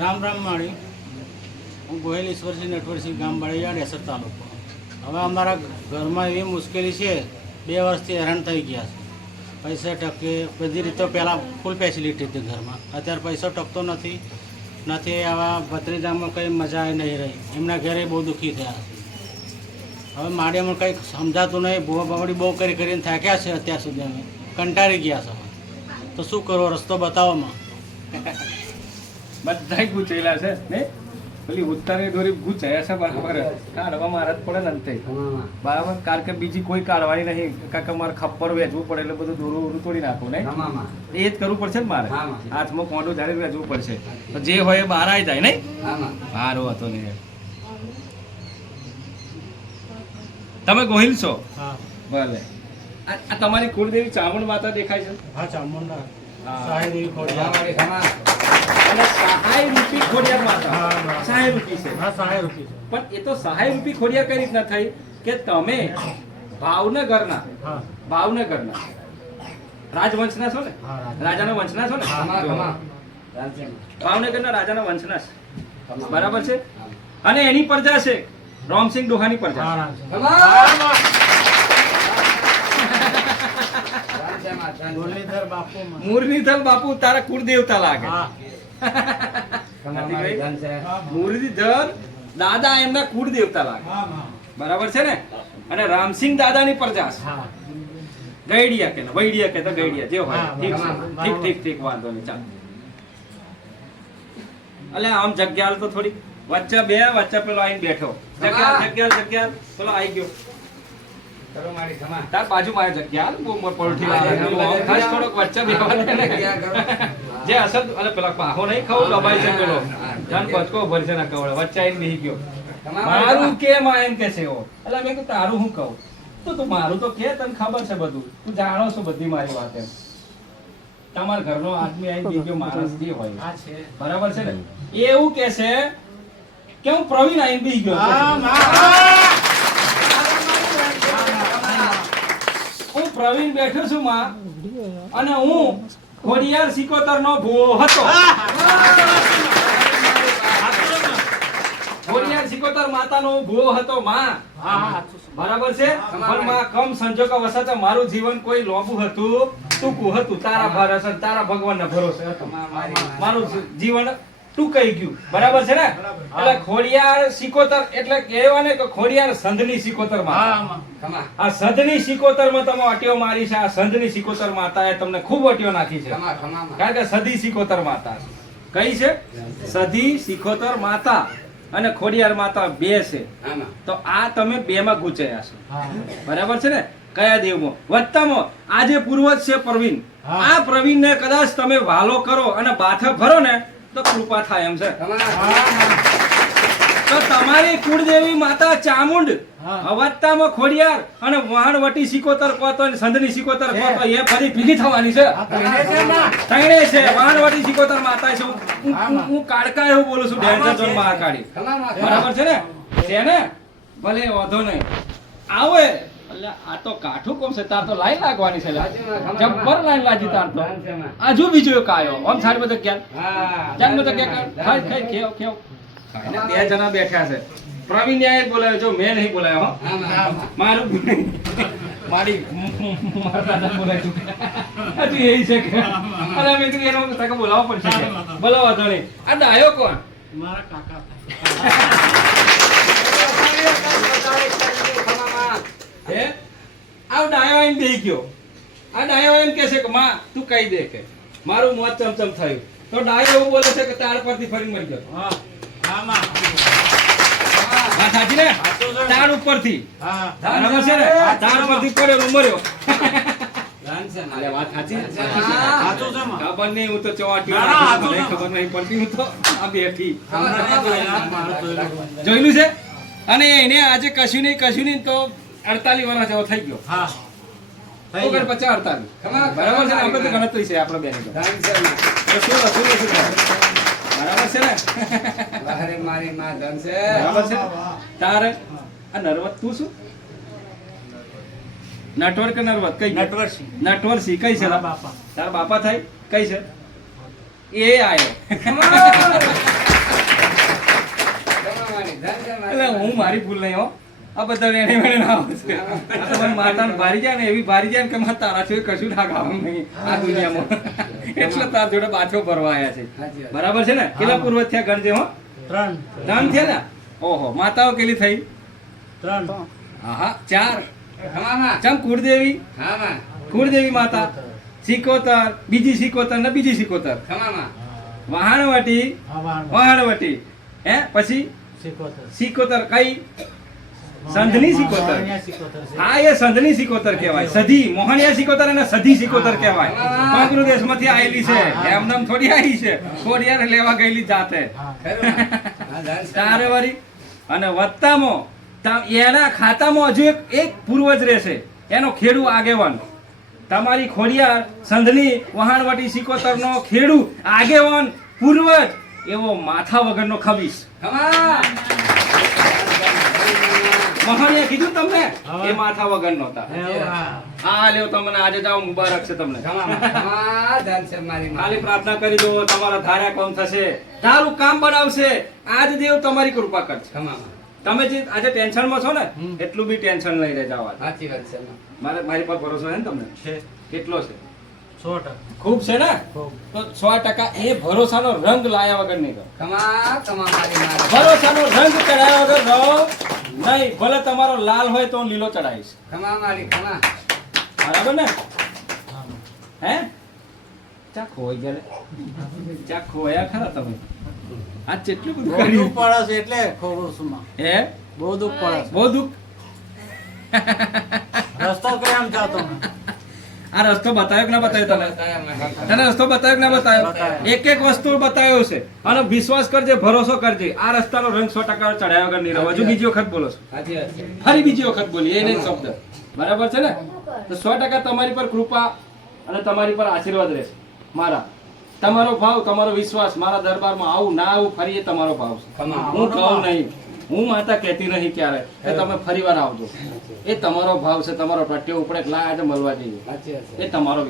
રામ રામ માળી. હું ગોહિલ ઈશ્વરસિંહ નટવરસિંહ ગામ બાળિયાડ એસર તાલુકો. હવે અમારા ઘરમાં એવી મુશ્કેલી છે, 2 વર્ષથી હેરાન થઈ ગયા છે. પૈસા ટકે બધી રીતે પહેલાં ફૂલ ફેસિલિટી હતી ઘરમાં, અત્યારે પૈસો ટકતો નથી. આવા ભત્રીજામાં કંઈ મજા નહીં રહી. એમના ઘરે બહુ દુઃખી થયા છે. હવે માળીમાં કંઈક સમજાતું નહીં. ભૂવા બાવડી બહુ કરીને થાક્યા છે. અત્યાર સુધી અમે કંટાળી ગયા છે. તો શું કરવો, રસ્તો બતાવોમાં. બધા ગુચેલા છે ને, પેલી ઉત્તરે દોરી ગુચાયા છે બરાબર. કાઢવા મારા જ પડે ને અંતે બરાબર, કારણ કે બીજી કોઈ કાઢવાની નહીં. કારણ કે મારે ખપ્પર વેચવું પડે એટલે બધું દોરું તોડી નાખવું નહીં, એ જ કરવું પડશે ને મારે. હાથમાં કોંડું જાણે વેચવું પડશે, તો જે હોય એ બહાર આવી જાય નહીં. સારું હતો નહીં. તમે ગોહિલ છો? હા ભલે. આ તમારી કુળદેવી ચામુંડ માતા દેખાય છે? હા ચામુંડા હા. સહાય દેવી ખોડિયાર. અને સહાય રૂપી ખોડિયાર માતા. સહાય રૂપી છે. હા સહાય રૂપી છે. પણ એ તો સહાય રૂપી ખોડિયાર કઈ રીતના થઈ કે તમે ભાવનગરના હા રાજવંશના છો ને? હા, રાજાના વંશના છો ને? હા, જો. ભાવનગરના રાજાના વંશના છે. બરાબર છે. અને એની પ્રજા છે રામસિંહ ડોહાની પ્રજા. હા રામ મુરલીધર બાપુ. મુરલીધર બાપુ તારા કુળદેવતા લાગે. હા મુરલીધર દાદા એમના કુળદેવતા લાગે. હા બરાબર છે ને? અને રામસિંહ દાદાની પ્રજા છે. હા ગઈડિયા કે વૈડિયા કે ગઈડિયા જે હોય. હા, ઠીક છે. ઠીક વાંધો નહીં. ચાલો. એટલે આમ જગ્યાલ તો થોડી વચ્ચે પેલો આઈને બેઠો. જગ્યાલ પેલો આઈ ગયો. તાર બાજુ મારે જગ્યાલ બહુ પલટી ખાસ થોડોક વચ્ચે બેહવા દે ને. જે અસર અરે પેલા પાહો નહીં ખાવ દબાઈ છે પેલો જાન પચકો ભરશે ના કવડે વચ્ચે આઈને બેહી ગયો. મારું કેમ આ એમ કે છે એવો. એટલે મેં કીધું તારું હું કહું તો તું મારું તો કે તને ખબર છે બધું, તું જાણો છો બધી મારી વાત. એમ તમારા ઘરનો આદમી આવીને બીજો માણસ જે હોય હા છે. બરાબર છે ને, એ એવું કે છે કે હું પ્રવીણ આવીને બી ગયો. હું પ્રવીણ બેઠો છું માં, અને હું ખોડિયાર સિકોતર નો ભૂવો હતો. ખોડિયાર સિકોતર માતાનો ભૂવો હતો માં. બરાબર છે. પણ માં કમ સંજોગો વસાત મારું જીવન કોઈ લોબુ હતું, ટૂંકું હતું. તારા ભરોસે તારા ભગવાનના ભરોસે હતો. મારું જીવન ટૂંકાઈ ગયું. બરાબર છે ને? એટલે ખોડિયાર સિકોતર એટલે કહેવાય ને કે ખોડિયાર સંધની સિકોતર માતા. આ સંધની સિકોતર માં તમે અટીઓ મારી છે. આ સંધની સિકોતર માતા એ તમને ખૂબ અટીઓ નાખી છે. કારણ કે સધી સિકોતર માતા છે. કઈ છે? સધી સિકોતર માતા અને ખોડિયાર માતા બે છે. તો આ તમે બે માં ગુચાયા છો. બરાબર છે ને? કયા દેવમાં? વત્તામાં આજે પૂર્વજ છે પ્રવીણ. આ પ્રવીણ ને કદાચ તમે વાલો કરો અને બાથે ભરો ને તો કૃપા થાય એમ છે. તો તમારી કુળદેવી માતા ચામુંડ, અવત્તામાં ખોડિયાર અને વાણવટી સિકોતર કહો તો સંધની સિકોતર કહો તો એ ફરી ભેગી થવાની છે. તણે છે વાણવટી સિકોતર માતા છે. હું કાળકા એવું બોલું છું. Danger zone Mahakali. બરાબર છે ને? છે ને? ભલે વાંધો નહીં. આવો એટલે આ તો કાઠું કોમ છે. તાર તો લાઈન લાગવાની છે. જબ્બર લાઈન લાગી તાર તો. આજુ બીજો એક આયો આમ સાઈડ માં તો ક્યાં જાન માં તો ક્યાં ખાઈ ખેવ અને 2 જણા બેઠા છે. પ્રવીણ ને બોલાયો જો, મેં નહીં બોલાયો. મારું મારી મારા દાદા બોલાયું હજુ એ છે કે અરે મેં કીધું એનો તકે બોલાવવો પડશે. બોલાવો તો નહીં. આ ડાયો કોણ? મારા કાકા. હે આવ ડાયો આઈને બેહી ગયો. આ ડાયો એમ કે છે કે માં તું કહી દે કે મારું મોત ચમચમ થયું. તો ડાયો એવું બોલે છે કે તાર પરથી ફરી મરી ગયો. વાત સાચી ને? તાર ઉપરથી. બરાબર છે ને? તાર પરથી પડ્યો મર્યો. અરે વાત સાચી. ખબર નહીં, હું તો ચવાટ્યો મને ખબર નહીં પડતી. હું તો આ બેઠી જોયેલું છે. અને એને આજે કશું નહીં તો 48 વર્ષ જેવો થઈ ગયો. હા 49 48. બરાબર છે ને? આપણે તો ગણતરી છે આપણે બેની તો. બરાબર છે ને? બરાબર છે. તારે આ નરવત તું શું? નટવર કે નરવત કઈ? નટવરસિંહ કઈ છે? બાપા. તારા બાપા થાય કઈ છે? એ આયો મારી ભૂલ નહીં હો આ બધા વેણે વેણે ના આવે છે આ તો મને માતાને ભારી જાય ને એવી ભારી જાય ને કે મારે તારા સિવાય કશું ના ખાવાનું નહીં આ દુનિયામાં એટલે તાર જોડે પાછો ભરવા આવ્યા છે બરાબર છે ને કેટલા પૂર્વ થયા ગણજે હો 3 ત્રણ થયા ને ઓહો માતાઓ કેટલી થઈ 3 હા 4 ચમ કુળદેવી કુળદેવી માતા સિકોતર બીજી સિકોતર ને બીજી સિકોતર વહાણવટી વહાણવટી હે પછી સિકોતર કઈ સંધની સિકોતર હા એ સંધની સિકોતર કહેવાય સધી મોહનિયા સિકોતર અને સધી સિકોતર કહેવાય બાંગ્લાદેશ માંથી આવેલી છે એમનેમ થોડી આવી છે ખોડિયાર લેવા ગયેલી જાતે તારે વળી અને વત્તામાં એના ખાતામાં હજુ એક પૂર્વજ રહેશે એનો ખેડુ આગેવાન તમારી ખોડિયાર સંધની વહાણવટી સિકોતર નો ખેડુ આગેવાન પૂર્વજ એવો માથા વગરનો ખબીસ મહાને કીધું તમને એ માથા વગર નો હતા હા લ્યો તમને આજે જાઓ મુબારક છે તમને ખાલી પ્રાર્થના કરી દો તમારા ધાર્યા કામ થશે તારું કામ બનાવશે આજ દેવ તમારી કૃપા કરશે તમે જે આજે ટેન્શન માં છો ને એટલું બી ટેન્શન નહીં રહે જવા સાચી વાત છે મારી પર ભરોસો છે ને તમને કેટલો છે 100% ખૂબ છે ને ખૂબ. તો 100% એ ભરોસાનો રંગ લાયા વગર નહીં કરો મારી ભરોસાનો રંગ ચડાયા વગર રહો નહીં ભલે તમારો લાલ હોય તો હું લીલો ચડાવીશ બરાબર ને હે ચા ખોઈ ગયા લે. ચા ખોયા ખરા તમે આ કેટલું બધું બહુ કર્યું દુઃખ પડે છે એટલે ખોડું છું માં. હે બહુ દુઃખ પડે છે બહુ દુઃખ રસ્તો કઈ આમ જાતો નહીં. આ રસ્તો બતાવ્યો કે ના બતાવ્યો તને રસ્તો બતાવ્યો કે ના બતાવ્યો બતાવ્યો. એક એક વસ્તુ બતાવ્યો છે અને વિશ્વાસ કરજે ભરોસો કરજે આ રસ્તાનો રંગ 100% ચડાયા વગર નહીં રહો હજુ બીજી વખત બોલો છો ફરી બીજી વખત બોલી એને જ શબ્દ બરાબર છે ને તો 100% તમારી પર કૃપા અને તમારી પર આશીર્વાદ રહેશે મારા તમારો ભાવ તમારો વિશ્વાસ મારા દરબારમાં આવું ના આવું ફરી એ તમારો ભાવ છે હું કહું નહીં હું માતા કહેતી નહીં ક્યારે કે તમે ફરી વાર આવજો એ તમારો ભાવ છે તમારો ટટ્યો ઉપડે લાયા છે મળવા જઈએ એ તમારો